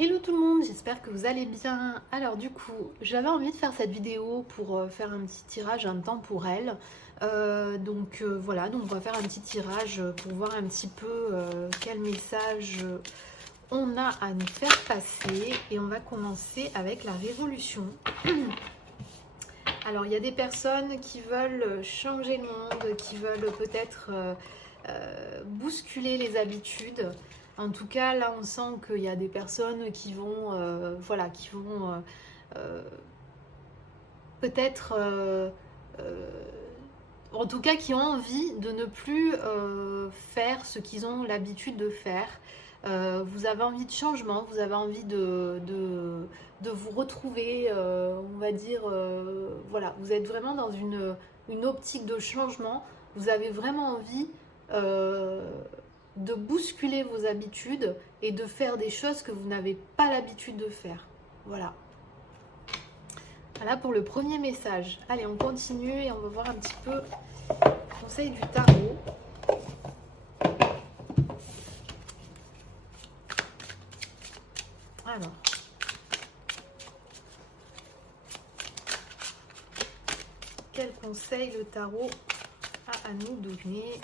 Hello tout le monde, j'espère que vous allez bien. Alors du coup, j'avais envie de faire cette vidéo pour faire un petit tirage intemporel. Voilà, donc on va faire un petit tirage pour voir un petit peu quel message on a à nous faire passer. Et on va commencer avec la révolution. Alors il y a des personnes qui veulent changer le monde, qui veulent peut-être bousculer les habitudes. En tout cas, là, on sent qu'il y a des personnes qui vont, peut-être, en tout cas, qui ont envie de ne plus faire ce qu'ils ont l'habitude de faire. Vous avez envie de changement, vous avez envie de vous retrouver, on va dire, voilà, vous êtes vraiment dans une optique de changement. Vous avez vraiment envie de bousculer vos habitudes et de faire des choses que vous n'avez pas l'habitude de faire. Voilà. Voilà pour le premier message. Allez, on continue et on va voir un petit peu le conseil du tarot. Alors. Quel conseil le tarot a à nous donner ?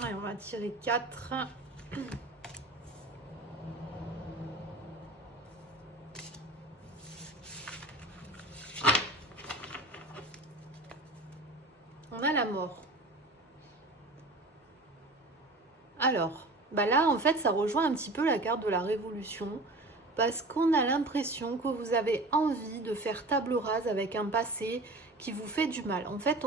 Allez, on va tirer 4. On a la mort. Alors, là, en fait, ça rejoint un petit peu la carte de la révolution, parce qu'on a l'impression que vous avez envie de faire table rase avec un passé qui vous fait du mal. En fait,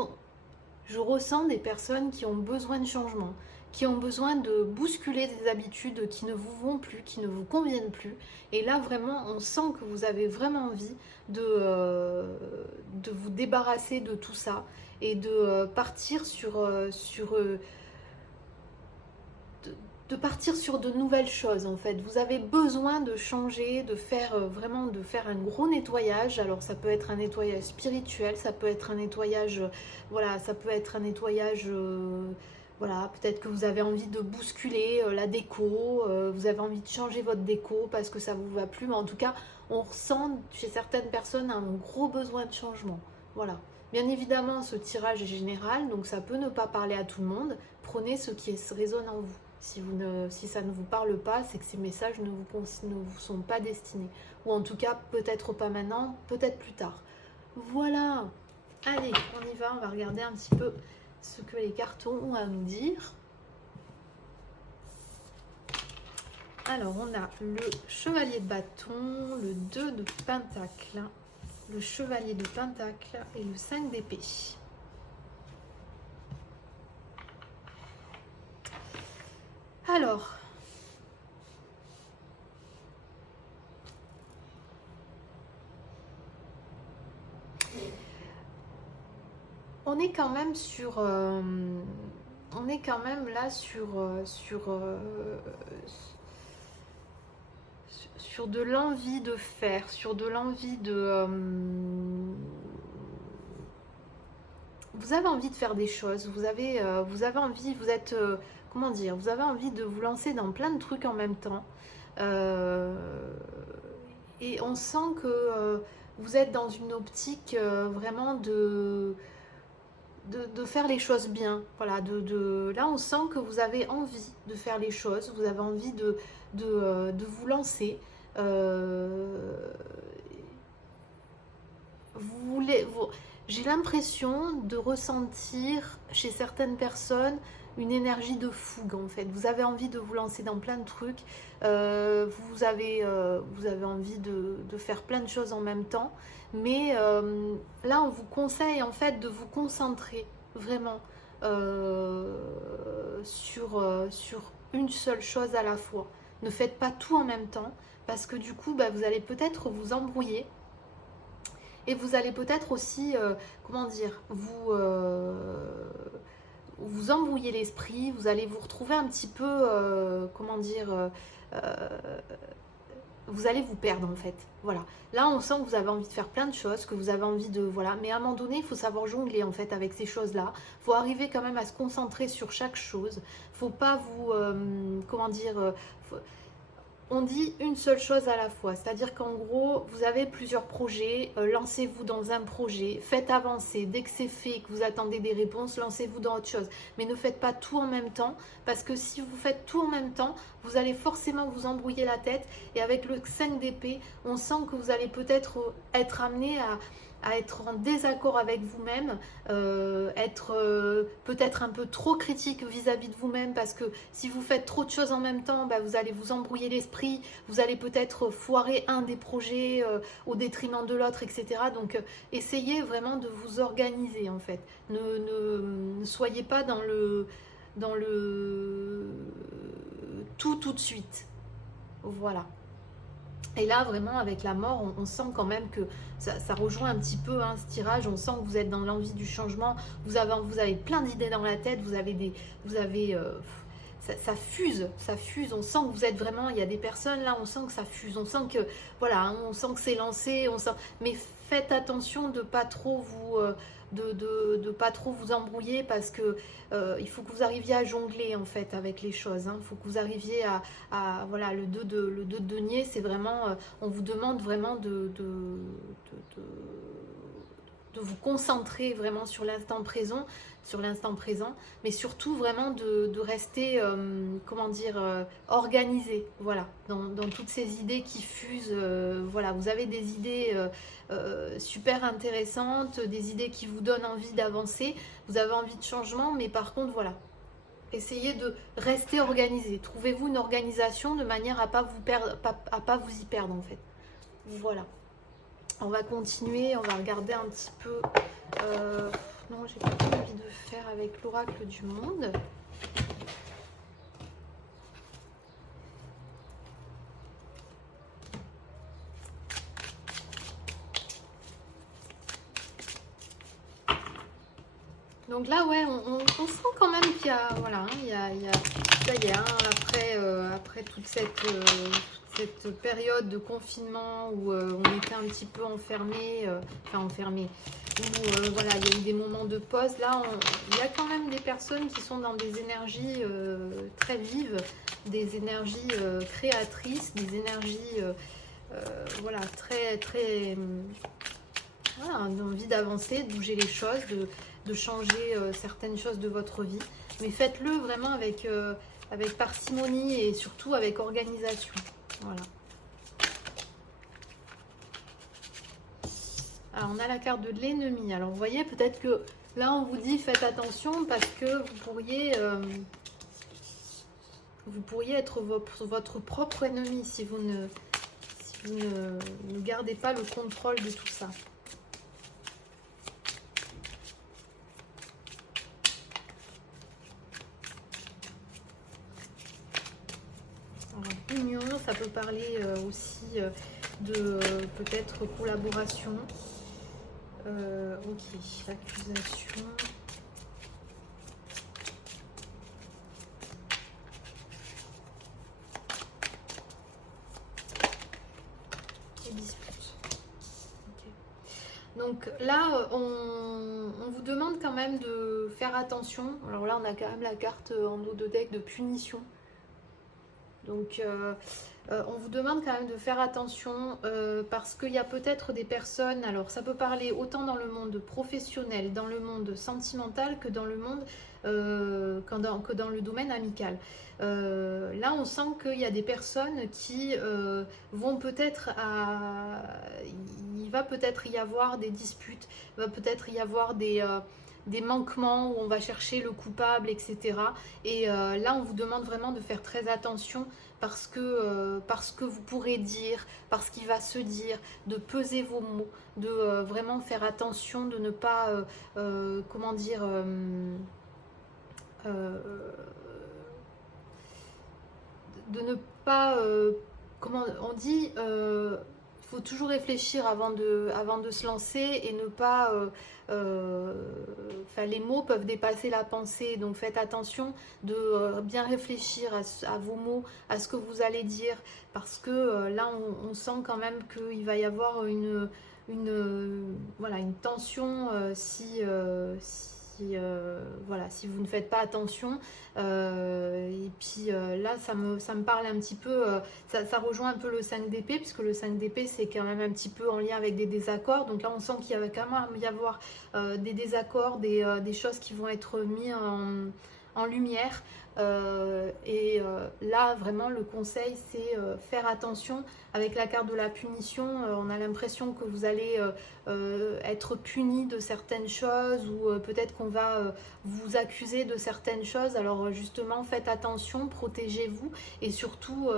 je ressens des personnes qui ont besoin de changement, qui ont besoin de bousculer des habitudes qui ne vous vont plus, qui ne vous conviennent plus. Et là, vraiment, on sent que vous avez vraiment envie de vous débarrasser de tout ça et de partir de partir sur de nouvelles choses en fait. Vous avez besoin de changer, de faire vraiment de faire un gros nettoyage. Alors ça peut être un nettoyage spirituel, ça peut être un nettoyage, voilà, ça peut être un nettoyage, voilà, peut-être que vous avez envie de bousculer la déco, vous avez envie de changer votre déco parce que ça vous va plus, mais en tout cas, on ressent chez certaines personnes un gros besoin de changement. Voilà. Bien évidemment, ce tirage est général, donc ça peut ne pas parler à tout le monde. Prenez ce qui résonne en vous. Si ça ne vous parle pas, c'est que ces messages ne vous sont pas destinés. Ou en tout cas, peut-être pas maintenant, peut-être plus tard. Voilà. Allez, on y va. On va regarder un petit peu ce que les cartons ont à nous dire. Alors, on a le chevalier de bâton, le 2 de pentacle, le chevalier de pentacle et le 5 d'épée. Alors, on est quand même sur, on est quand même là sur de l'envie de faire, sur de l'envie de, vous avez envie de faire des choses, vous avez envie, vous êtes, comment dire, vous avez envie de vous lancer dans plein de trucs en même temps. Et on sent que vous êtes dans une optique vraiment de faire les choses bien. Voilà, là, on sent que vous avez envie de faire les choses, vous avez envie de vous lancer. J'ai l'impression de ressentir chez certaines personnes une énergie de fougue en fait. Vous avez envie de vous lancer dans plein de trucs, vous avez envie de faire plein de choses en même temps. Mais là, on vous conseille en fait de vous concentrer vraiment sur une seule chose à la fois. Ne faites pas tout en même temps parce que du coup, vous allez peut-être vous embrouiller et vous allez peut-être aussi, comment dire, vous embrouiller l'esprit, vous allez vous retrouver un petit peu, comment dire, vous allez vous perdre en fait. Voilà. Là, on sent que vous avez envie de faire plein de choses, que vous avez envie de... Voilà. Mais à un moment donné, il faut savoir jongler en fait avec ces choses-là. Il faut arriver quand même à se concentrer sur chaque chose. Il ne faut pas vous... comment dire... on dit une seule chose à la fois, c'est-à-dire qu'en gros, vous avez plusieurs projets, lancez-vous dans un projet, faites avancer, dès que c'est fait, que vous attendez des réponses, lancez-vous dans autre chose. Mais ne faites pas tout en même temps, parce que si vous faites tout en même temps, vous allez forcément vous embrouiller la tête, et avec le 5 d'épée, on sent que vous allez peut-être être amené à être en désaccord avec vous-même, être peut-être un peu trop critique vis-à-vis de vous-même, parce que si vous faites trop de choses en même temps, vous allez vous embrouiller l'esprit, vous allez peut-être foirer un des projets au détriment de l'autre, etc. Donc essayez vraiment de vous organiser en fait. Ne soyez pas dans le tout de suite. Voilà. Et là, vraiment, avec la mort, on sent quand même que ça rejoint un petit peu ce tirage. On sent que vous êtes dans l'envie du changement. Vous avez plein d'idées dans la tête. Ça fuse. On sent que vous êtes vraiment... Il y a des personnes, là, on sent que ça fuse. On sent que, voilà, on sent que c'est lancé. Mais faites attention de pas trop vous... de pas trop vous embrouiller parce que il faut que vous arriviez à jongler en fait avec les choses. Il faut que vous arriviez à voilà, le 2 de denier, c'est vraiment, on vous demande vraiment de vous concentrer vraiment sur l'instant présent, mais surtout vraiment de rester, comment dire, organisé, voilà, dans toutes ces idées qui fusent. Voilà, vous avez des idées super intéressantes, des idées qui vous donnent envie d'avancer, vous avez envie de changement, mais par contre, voilà, essayez de rester organisé. Trouvez-vous une organisation de manière à pas vous perdre, à pas vous y perdre en fait. Voilà. On va continuer, on va regarder un petit peu. Non, j'ai pas envie de faire avec l'oracle du monde. Donc là, ouais, on sent quand même qu'il y a, voilà, ça y est, après toute cette période de confinement où on était un petit peu enfermé, où voilà, il y a eu des moments de pause. Là, il y a quand même des personnes qui sont dans des énergies très vives, des énergies créatrices, des énergies, voilà, très, voilà, envie d'avancer, de bouger les choses, de changer certaines choses de votre vie. Mais faites-le vraiment avec parcimonie et surtout avec organisation. Voilà. Alors, on a la carte de l'ennemi. Alors, vous voyez, peut-être que là, on vous dit faites attention parce que vous pourriez être votre propre ennemi si vous ne gardez pas le contrôle de tout ça. Union, ça peut parler aussi de peut-être collaboration. Ok, accusation. Et dispute. Okay. Donc là, on vous demande quand même de faire attention. Alors là, on a quand même la carte en haut de deck de punition. Donc, on vous demande quand même de faire attention parce qu'il y a peut-être des personnes, alors ça peut parler autant dans le monde professionnel, dans le monde sentimental que dans le monde, que dans le domaine amical. Là, on sent qu'il y a des personnes qui vont peut-être il va peut-être y avoir des disputes, il va peut-être y avoir des des manquements où on va chercher le coupable, etc. Et là, on vous demande vraiment de faire très attention parce que vous pourrez dire, parce qu'il va se dire, de peser vos mots, de vraiment faire attention, de ne pas, comment dire, euh, de ne pas, comment on dit, il faut toujours réfléchir avant de se lancer et ne pas, enfin les mots peuvent dépasser la pensée, donc faites attention de bien réfléchir à vos mots, à ce que vous allez dire, parce que là on sent quand même qu'il va y avoir voilà, une tension voilà, si vous ne faites pas attention. Et puis là, ça me parle un petit peu, ça rejoint un peu le 5 d'épée, puisque le 5 d'épée, c'est quand même un petit peu en lien avec des désaccords. Donc là, on sent qu'il va quand même y avoir des désaccords, des choses qui vont être mises en lumière. Là, vraiment, le conseil, c'est faire attention. Avec la carte de la punition, on a l'impression que vous allez être puni de certaines choses ou peut-être qu'on va vous accuser de certaines choses. Alors justement, faites attention, protégez-vous et surtout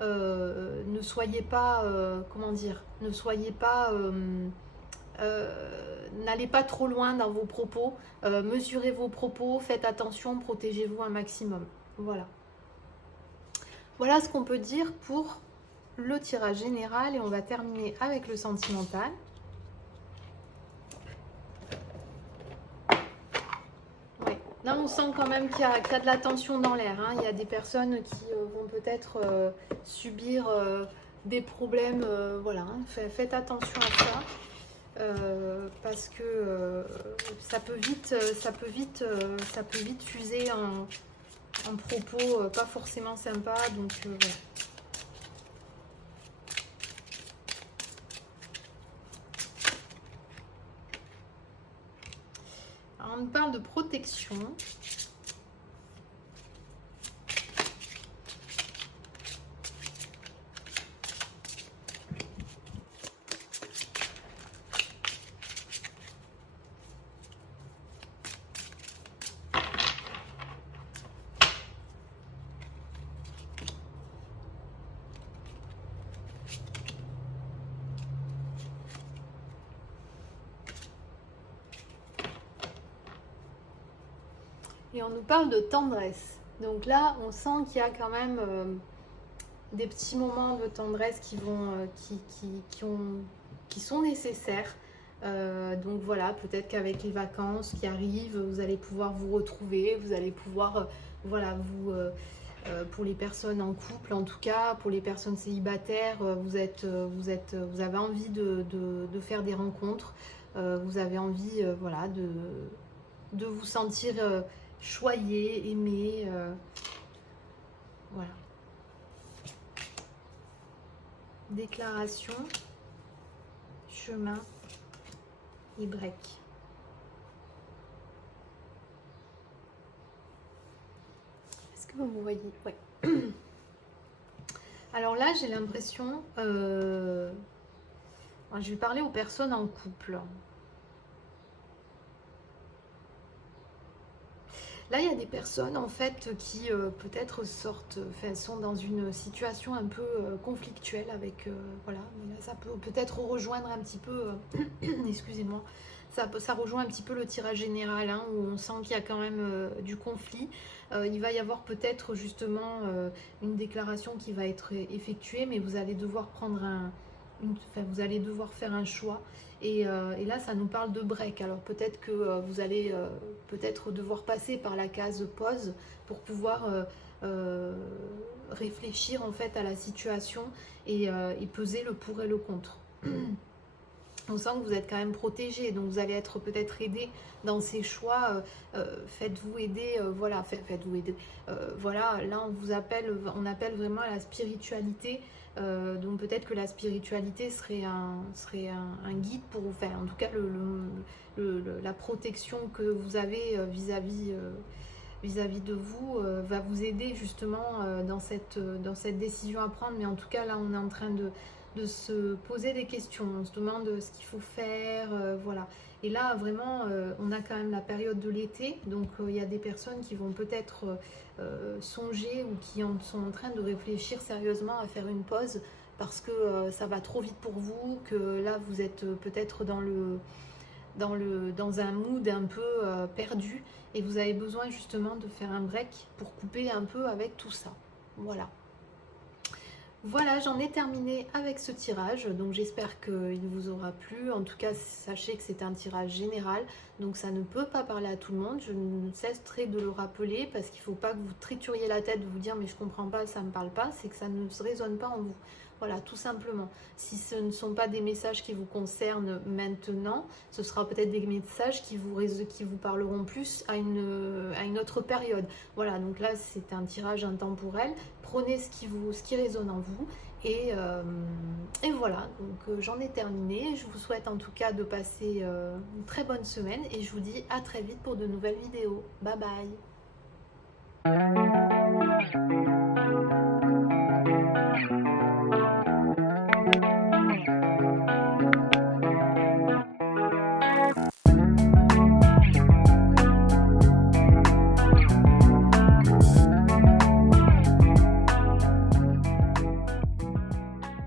ne soyez pas, comment dire, ne soyez pas, n'allez pas trop loin dans vos propos, mesurez vos propos, faites attention, protégez-vous un maximum. Voilà. Voilà ce qu'on peut dire pour le tirage général et on va terminer avec le sentimental. Ouais. Là, on sent quand même qu'il y a de la tension dans l'air. Hein. Il y a des personnes qui vont peut-être subir des problèmes. Voilà, hein. Faites attention à ça. Parce que ça peut vite fuser en propos pas forcément sympas. Donc voilà. Alors, on nous parle de protection. Et on nous parle de tendresse. Donc là, on sent qu'il y a quand même des petits moments de tendresse qui sont nécessaires. Donc voilà, peut-être qu'avec les vacances qui arrivent, vous allez pouvoir vous retrouver, vous allez pouvoir, voilà, pour les personnes en couple en tout cas, pour les personnes célibataires, vous avez envie de faire des rencontres, vous avez envie, voilà, de vous sentir choyé, aimé, voilà. Déclaration, chemin et break. Est-ce que vous voyez? Ouais. Alors là, j'ai l'impression, je vais parler aux personnes en couple. Là, il y a des personnes en fait qui peut-être sont dans une situation un peu conflictuelle avec, voilà, mais là, ça peut peut-être rejoindre un petit peu, excusez-moi, ça rejoint un petit peu le tirage général, hein, où on sent qu'il y a quand même du conflit. Il va y avoir peut-être justement une déclaration qui va être effectuée, mais vous allez devoir vous allez devoir faire un choix. Et là, ça nous parle de break. Alors peut-être que vous allez peut-être devoir passer par la case pause pour pouvoir réfléchir en fait à la situation et peser le pour et le contre. On sent que vous êtes quand même protégé, donc vous allez être peut-être aidé dans ces choix. Faites-vous aider, voilà, faites-vous aider. Voilà, là on appelle vraiment à la spiritualité. Donc peut-être que la spiritualité serait un guide pour vous faire, en tout cas la protection que vous avez vis-à-vis vis-à-vis de vous va vous aider justement dans cette décision à prendre. Mais en tout cas, là, on est en train de se poser des questions, on se demande ce qu'il faut faire, voilà. Et là, vraiment, on a quand même la période de l'été, donc il y a des personnes qui vont peut-être songer ou qui sont en train de réfléchir sérieusement à faire une pause parce que ça va trop vite pour vous, que là, vous êtes peut-être dans un mood un peu perdu et vous avez besoin justement de faire un break pour couper un peu avec tout ça. Voilà. Voilà, j'en ai terminé avec ce tirage, donc j'espère qu'il vous aura plu. En tout cas, sachez que c'est un tirage général, donc ça ne peut pas parler à tout le monde. Je ne cesserai de le rappeler parce qu'il ne faut pas que vous trituriez la tête, de vous dire mais je comprends pas, ça ne me parle pas, c'est que ça ne résonne pas en vous. Voilà, tout simplement. Si ce ne sont pas des messages qui vous concernent maintenant, ce sera peut-être des messages qui vous parleront plus à une autre période. Voilà, donc là c'est un tirage intemporel. Prenez ce qui résonne en vous. Et voilà, donc j'en ai terminé. Je vous souhaite en tout cas de passer une très bonne semaine et je vous dis à très vite pour de nouvelles vidéos. Bye bye.